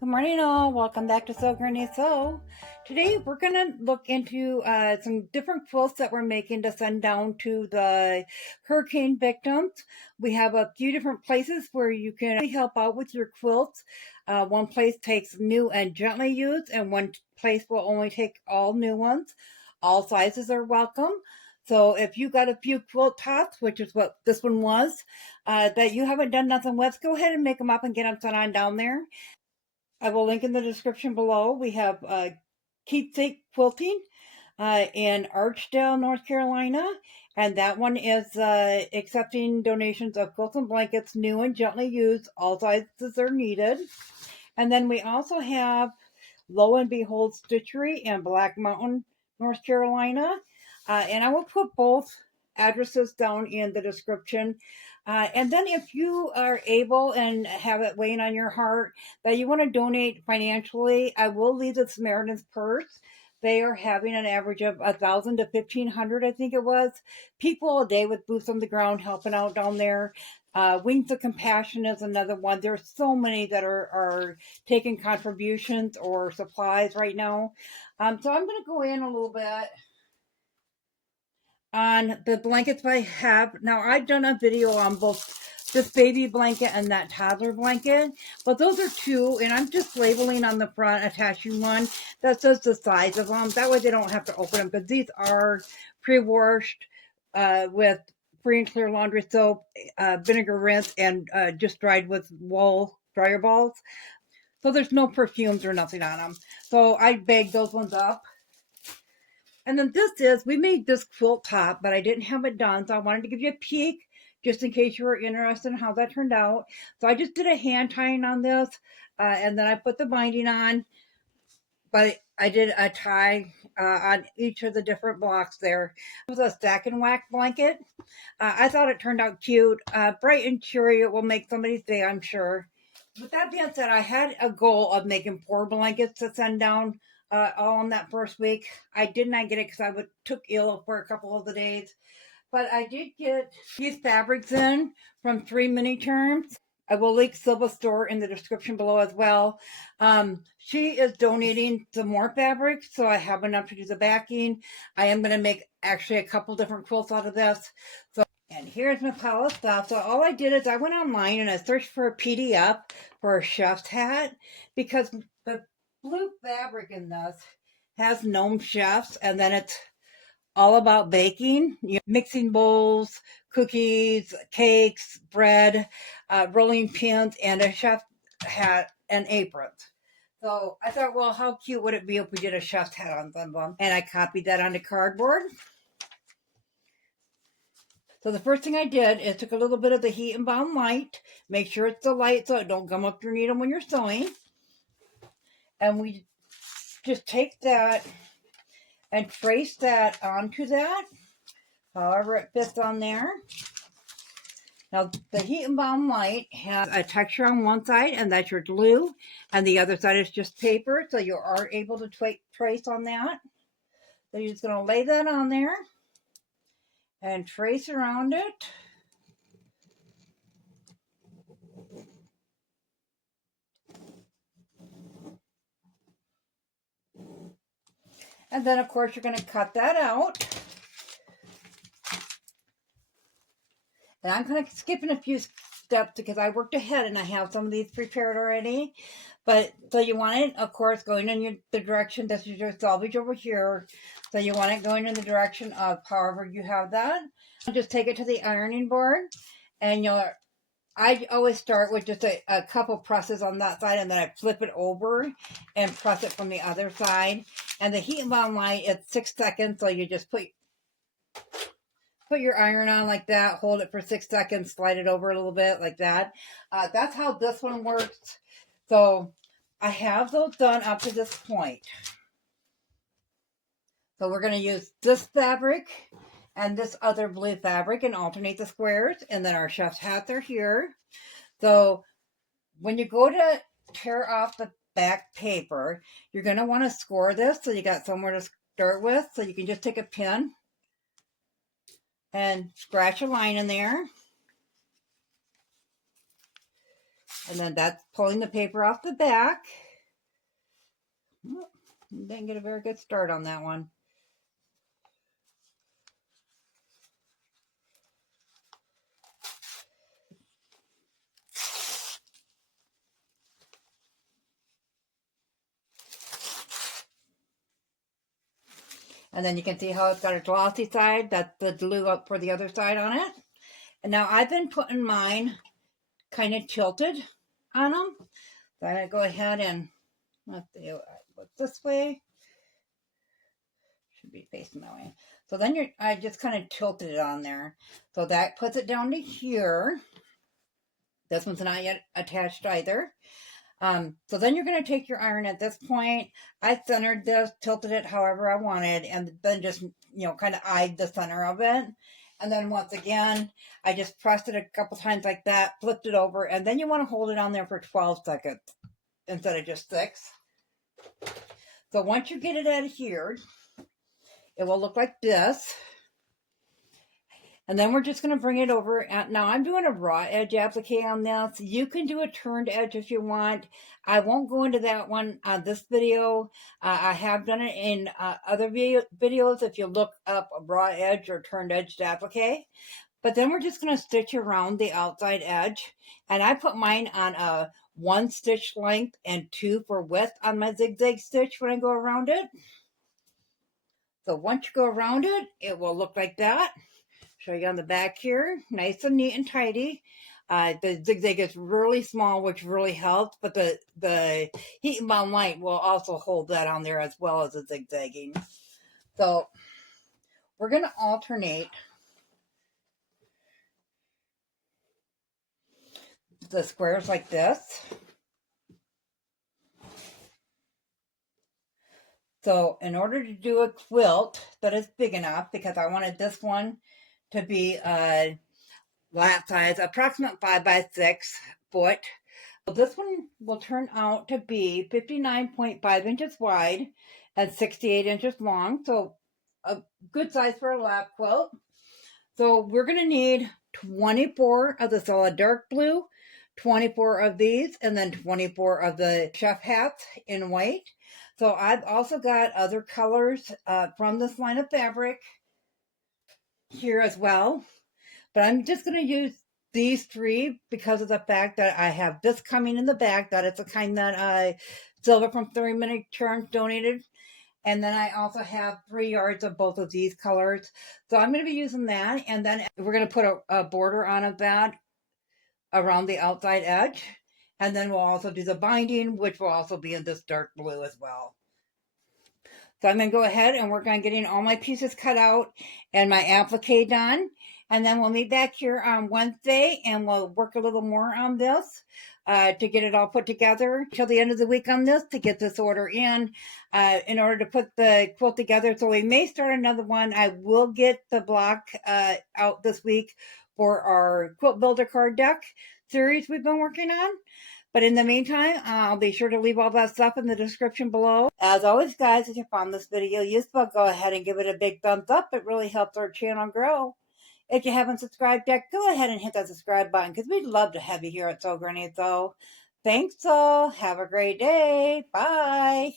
Good morning, all. Welcome back to Sew Granny Sew. Today, we're going to look into some different quilts that we're making to send down to the hurricane victims. We have a few different places where you can help out with your quilts. One place takes new and gently used, and one place will only take all new ones. All sizes are welcome. So if you got a few quilt tops, which is what this one was, that you haven't done nothing with, go ahead and make them up and get them sent on down there. I will link in the description below. We have Keepsake Quilting in Archdale, North Carolina. And that one is accepting donations of quilts and blankets, new and gently used. All sizes are needed. And then we also have Lo and Behold Stitchery in Black Mountain, North Carolina. And I will put both addresses down in the description. And then if you are able and have it weighing on your heart that you want to donate financially, I will leave the Samaritan's purse. They are having an average of 1,000 to 1,500, I think it was, people a day with boots on the ground helping out down there. Wings of Compassion is another one. There's so many that are taking contributions or supplies right now. So I'm going to go in a little bit on the blankets I have. Now, I've done a video on both this baby blanket and that toddler blanket, but those are two, and I'm just labeling on the front, attaching one that says the size of them. That way they don't have to open them, but these are pre-washed with free and clear laundry soap, vinegar rinse, and just dried with wool dryer balls. So there's no perfumes or nothing on them. So I bagged those ones up. And then we made this quilt top, but I didn't have it done. So I wanted to give you a peek just in case you were interested in how that turned out. So I just did a hand tying on this, and then I put the binding on. But I did a tie on each of the different blocks there. It was a stack and whack blanket. I thought it turned out cute. Bright and cheery. It will make somebody's day, I'm sure. With that being said, I had a goal of making 4 blankets to send down all in that first week. I did not get it because I took ill for a couple of the days. But I did get these fabrics in from 3 Mini Terms. I will link Silva's store in the description below as well. She is donating some more fabrics, so I have enough to do the backing. I am going to make actually a couple different quilts out of this. And here's my pile of stuff. So all I did is I went online and I searched for a PDF for a chef's hat, because the blue fabric in this has gnome chefs, and then it's all about baking, mixing bowls, cookies, cakes, bread, rolling pins, and a chef hat and aprons. So I thought, well, how cute would it be if we did a chef's hat on some of them? And I copied that onto cardboard. So the first thing I did is took a little bit of the Heat and Bound Light, make sure it's the light so it don't gum up your needle when you're sewing. And we just take that and trace that onto that, however it fits on there. Now, the Heat and Bound Light has a texture on one side, and that's your glue, and the other side is just paper, so you are able to trace on that. So you're just going to lay that on there and trace around it. And then, of course, you're going to cut that out. And I'm kind of skipping a few steps because I worked ahead and I have some of these prepared already. But so you want it, of course, going in the direction, this is your selvage over here. So you want it going in the direction of however you have that. Just take it to the ironing board, and I always start with just a couple presses on that side, and then I flip it over and press it from the other side. And the Heat and Bound Light, it's 6 seconds, so you just put your iron on like that, hold it for 6 seconds, slide it over a little bit like that. That's how this one works. So I have those done up to this point. So we're going to use this fabric and this other blue fabric and alternate the squares. And then our chef's hats are here. So when you go to tear off the back paper, you're going to want to score this so you got somewhere to start with. So you can just take a pin and scratch a line in there. And then that's pulling the paper off the back. Didn't get a very good start on that one. And then you can see how it's got a glossy side. That's the glue up for the other side on it. And now I've been putting mine kind of tilted on them. So I'm going to go ahead and let's see, look this way. Should be facing that way. So then I just kind of tilted it on there. So that puts it down to here. This one's not yet attached either. So then you're going to take your iron at this point. I centered this, tilted it however I wanted, and then just, kind of eyed the center of it. And then once again, I just pressed it a couple times like that, flipped it over, and then you want to hold it on there for 12 seconds instead of just 6. So once you get it adhered, it will look like this. And then we're just going to bring it over. Now I'm doing a raw edge applique on this. You can do a turned edge if you want. I won't go into that one on this video. I have done it in other videos if you look up a raw edge or turned edge applique. But then we're just going to stitch around the outside edge. And I put mine on a 1 stitch length and 2 for width on my zigzag stitch when I go around it. So once you go around it, it will look like that. Show you on the back here, nice and neat and tidy. The zigzag is really small, which really helps, but the heat and bound light will also hold that on there as well as the zigzagging. So we're going to alternate the squares like this. So in order to do a quilt that is big enough, because I wanted this one to be lap size, approximate 5 by 6 foot. So this one will turn out to be 59.5 inches wide and 68 inches long. So a good size for a lap quilt. So we're going to need 24 of the solid dark blue, 24 of these, and then 24 of the chef hats in white. So I've also got other colors from this line of fabric here as well. But I'm just going to use these 3 because of the fact that I have this coming in the back. That it's a kind that Silver from 30 Minute Charms donated. And then I also have 3 yards of both of these colors. So I'm going to be using that. And then we're going to put a border on of that around the outside edge. And then we'll also do the binding, which will also be in this dark blue as well. So I'm going to go ahead and work on getting all my pieces cut out and my applique done. And then we'll meet back here on Wednesday and we'll work a little more on this to get it all put together till the end of the week on this to get this order in order to put the quilt together. So we may start another one. I will get the block out this week for our Quilt Builder card deck series we've been working on. But in the meantime, I'll be sure to leave all that stuff in the description below. As always, guys, if you found this video useful, go ahead and give it a big thumbs up. It really helps our channel grow. If you haven't subscribed yet, go ahead and hit that subscribe button because we'd love to have you here at Sew Granny Sew. Thanks all. Have a great day. Bye.